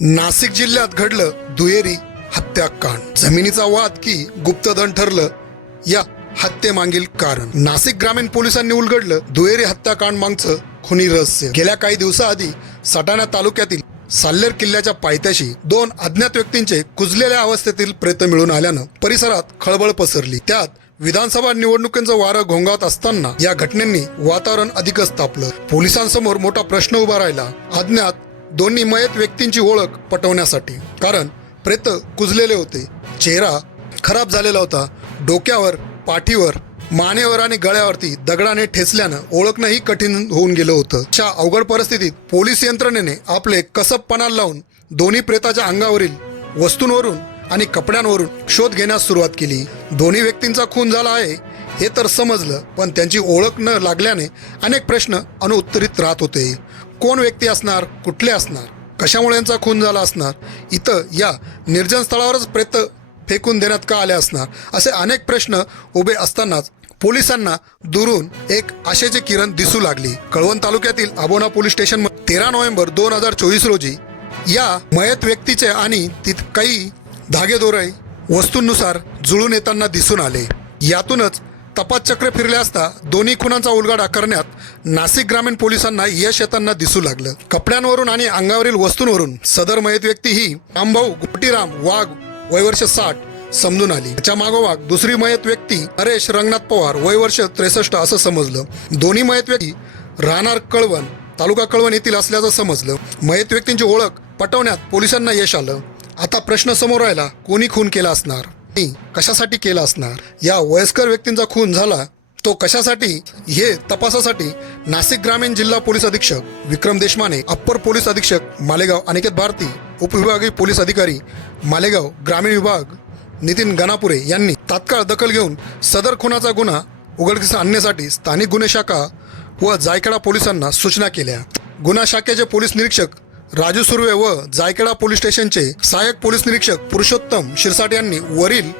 नाशिक जिल्ह्यात घडलं दुहेरी हत्याकांड. जमिनीचा वाद की गुप्तधन ठरलं या हत्येमागील कारण. नाशिक ग्रामीण पोलिसांनी उलगडलं दुहेरी हत्याकांड मागचं खुनी रहस्य. गेल्या काही दिवसाआधी सटाणा तालुक्यातील साल्लेर किल्ल्याच्या पायथ्याशी दोन अज्ञात व्यक्तींचे कुजलेल्या अवस्थेतील प्रेत मिळून आल्यानं परिसरात खळबळ पसरली. त्यात विधानसभा निवडणुकीचं वारं घोंगावत असताना या घटनेंनी वातावरण अधिकच तापलं. पोलिसांसमोर मोठा प्रश्न उभा राहिला. अज्ञात दोन्ही मयत व्यक्तींची ओळख पटवण्यासाठी. कारण प्रेत कुजलेले होते. चेहरा खराब झालेला होता. डोक्यावर पाठीवर मानेवर आणि गळ्यावरती दगडाने ठेचल्यानं ओळखणंही कठीण होऊन गेलं होतं. अशा अवघड परिस्थितीत पोलीस यंत्रणेने आपले कसबपणा लावून दोन्ही प्रेताच्या अंगावरील वस्तूंवरून आणि कपड्यांवरून शोध घेण्यास सुरुवात केली. दोन्ही व्यक्तींचा खून झाला आहे हे तर समजलं पण त्यांची ओळख न लागल्याने अनेक प्रश्न अनुत्तरित राहत होते. कोण व्यक्ती असणार कुठले असणार कशामुळे यांचा खून झाला असणार इथं या निर्जन स्थळावरच प्रेत फेकून देण्यात का आले असणार असे अनेक प्रश्न उभे असतानाच पोलिसांना दुरून एक आशेचे किरण दिसू लागली. कळवण तालुक्यातील आबोना पोलीस स्टेशन तेरा नोव्हेंबर दोन हजार चोवीस रोजी या मयत व्यक्तीचे आणि तिथ काही धागेदोरे वस्तूंनुसार जुळून येताना दिसून आले. यातूनच तपासचक्र फिरले असता दोन्ही खुनांचा उलगडा करण्यात नाशिक ग्रामीण पोलिसांना यश येताना दिसू लागलं. कपड्यांवरून आणि अंगावरील वस्तूंवरून सदर मयत व्यक्ती ही रामभाऊ गुटीराम वाघ वयवर्ष साठ समजून आली. त्याच्या मागोमाग दुसरी मयत व्यक्ती अरेश रंगनाथ पवार वयवर्ष त्रेसष्ट असं समजलं. दोन्ही मयत व्यक्ती राहणार कळवण तालुका कळवण येथील असल्याचं समजलं. मयत व्यक्तींची ओळख पटवण्यात पोलिसांना यश आलं. आता प्रश्न समोर राहिला कोणी खून केला असणार? कशासाठी केला असणार? या वयस्कर व्यक्तींचा खून झाला तो कशासाठी? हे तपासासाठी नाशिक ग्रामीण जिल्हा पोलीस अधीक्षक विक्रम देशमाने अप्पर पोलीस अधीक्षक मालेगाव अनिकेत भारती उपविभागीय पोलीस अधिकारी मालेगाव ग्रामीण विभाग नितीन गणापुरे यांनी तात्काळ दखल घेऊन सदर खुनाचा गुन्हा उघडकीस आणण्यासाठी स्थानिक गुन्हे शाखा व जायखेडा पोलिसांना सूचना केल्या. गुन्हा शाखेचे पोलीस निरीक्षक राजू सुर्वे व जायखेडा पोलीस स्टेशनचे सहाय्यक पोलीस निरीक्षक पुरुषोत्तम शिरसाट यांनी वरील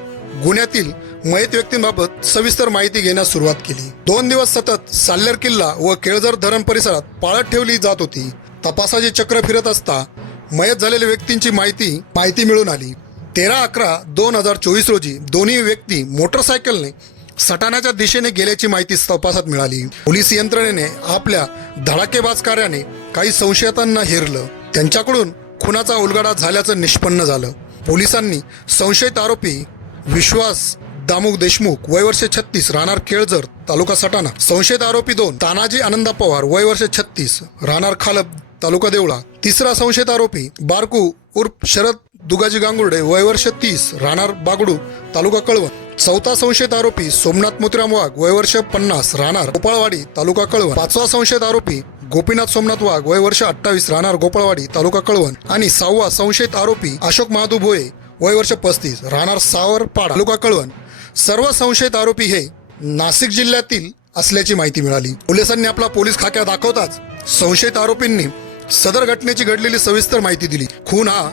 गुन्ह्यातील मयत व्यक्तींबाबत सविस्तर माहिती घेण्यास सुरुवात केली. दोन दिवस सतत साल्लेर किल्ला व केळझर धरण परिसरात पाळत ठेवली जात होती. तपासाचे चक्र फिरत असता मयत झालेल्या व्यक्तींची माहिती माहिती मिळून आली. तेरा अकरा दोन हजार चोवीस रोजी दोन्ही व्यक्ती मोटरसायकलने सटाण्याच्या दिशेने गेल्याची माहिती तपासात मिळाली. पोलीस यंत्रणेने आपल्या धडाकेबाज कार्याने काही संशयितांना हेरलं. त्यांच्याकडून खुनाचा उलगडा झाल्याचं निष्पन्न झालं. पोलिसांनी संशयित आरोपी विश्वास दामुक देशमुख वयवर्ष छत्तीस राहणार केळझर तालुका सटाणा. संशयित आरोपी दोन तानाजी आनंदा पवार वयवर्ष छत्तीस राहणार खालप तालुका देवळा. तिसरा संशयित आरोपी बारकू उर्फ शरद दुगाजी गांगुर्डे वयवर्ष तीस राहणार बागडू तालुका कळवण. चौथा संशयित आरोपी सोमनाथ मोतीराम वाघ वयवर्ष पन्नास राहणार गोपाळवाडी तालुका कळवण. पाचवा संशयित आरोपी गोपीनाथ सोमनाथ वाघ वय वर्ष अठ्ठावीस राहणार गोपाळवाडी तालुका कळवण. आणि सहावा संशयित आरोपी अशोक महादू भोये वयवर्ष पस्तीस राहणार सावरपाडा तालुका कळवण. सर्व संशयित आरोपी हे नाशिक जिल्ह्यातील असल्याची माहिती मिळाली. पोलिसांनी आपला पोलीस खाक्या दाखवताच संशयित आरोपींनी सदर घटनेची घडलेली सविस्तर माहिती दिली. खून हा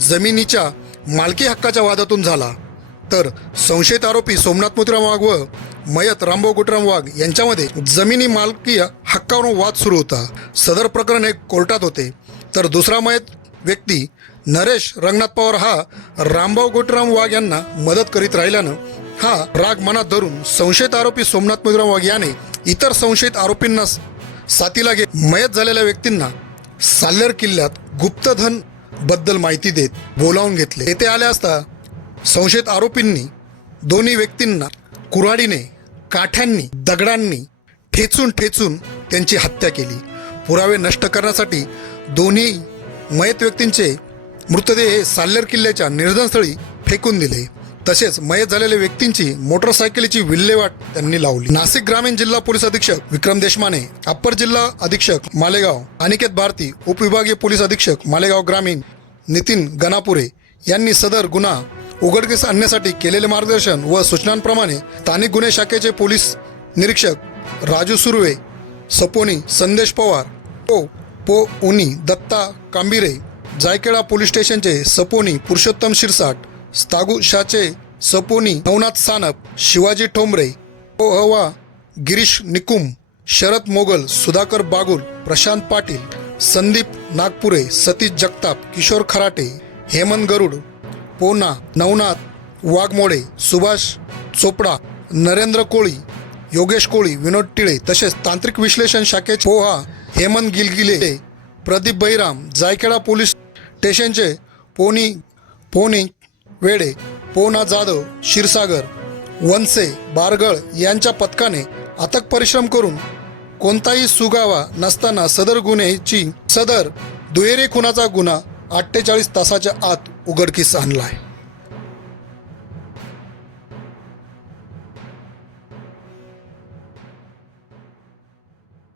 जमिनीच्या मालकी हक्काच्या वादातून झाला. तर संशयित आरोपी सोमनाथ मोतीराम वाघ व मयत रामभाऊ गुटराम वाघ यांच्यामध्ये जमिनी मालकीय हक्कावरून वाद सुरू होता. सदर प्रकरण हे कोर्टात होते. तर दुसरा मयत व्यक्ती नरेश रंगनाथ पवार हा रामभाऊ गोटराम वाघ यांना मदत करीत राहिल्यानं हा राग मनात धरून संशयित आरोपी सोमनाथ मोतीराम वाघ याने इतर संशयित आरोपींना साथीला घेत मयत झालेल्या व्यक्तींना साल्लेर किल्ल्यात गुप्तधनबद्दल माहिती देत बोलावून घेतले. येथे आले असता संशयित आरोपींनी दोन्ही व्यक्तींना कुऱ्हाडीने काठ्यांनी दगडांनी ठेचून ठेचून त्यांची हत्या केली. पुरावे नष्ट करण्यासाठी दोन्ही मयत व्यक्तींचे मृतदेह हे साल्लेर किल्ल्याच्या निर्धनस्थळी फेकून दिले. तसेच मयत झालेल्या व्यक्तींची मोटरसायकलीची विल्हेवाट त्यांनी लावली. नाशिक ग्रामीण जिल्हा पोलीस अधीक्षक विक्रम देशमाने अप्पर जिल्हा अधीक्षक मालेगाव अनिकेत भारती उपविभागीय पोलीस अधीक्षक मालेगाव ग्रामीण नितीन गणापुरे यांनी सदर गुन्हा उघडकीस आणण्यासाठी केलेले मार्गदर्शन व सूचनांप्रमाणे स्थानिक गुन्हे शाखेचे पोलीस निरीक्षक राजू सुर्वे सपोनी संदेश पवार पो पो उनी दत्ता कांबिरे जायकेडा पोलीस स्टेशनचे सपोनी पुरुषोत्तम शिरसाट स्थागू शाचे सपोनी नवनाथ सानप शिवाजी ठोंबरे ओ हवा गिरीश निकुम शरद मोगल सुधाकर बागुल प्रशांत पाटील संदीप नागपुरे सतीश जगताप किशोर खराटे हेमंत गरुड पोना नवनाथ वाघमोडे सुभाष चोपडा नरेंद्र कोळी योगेश कोळी विनोद टिळे तसेच तांत्रिक विश्लेषण शाखेचे पोहा हेमंत गिलगिले प्रदीप बैराम जायखेडा पोलीस स्टेशनचे पोनी पोनी वेडे पोना जाधव क्षीरसागर वनसे बारगळ यांच्या पथकाने अथक परिश्रम करून कोणताही सुगावा नसताना सदर गुन्ह्याची सदर दुहेरी खुनाचा गुन्हा अठ्ठेचाळीस तासाच्या आत उघडकीस आणला आहे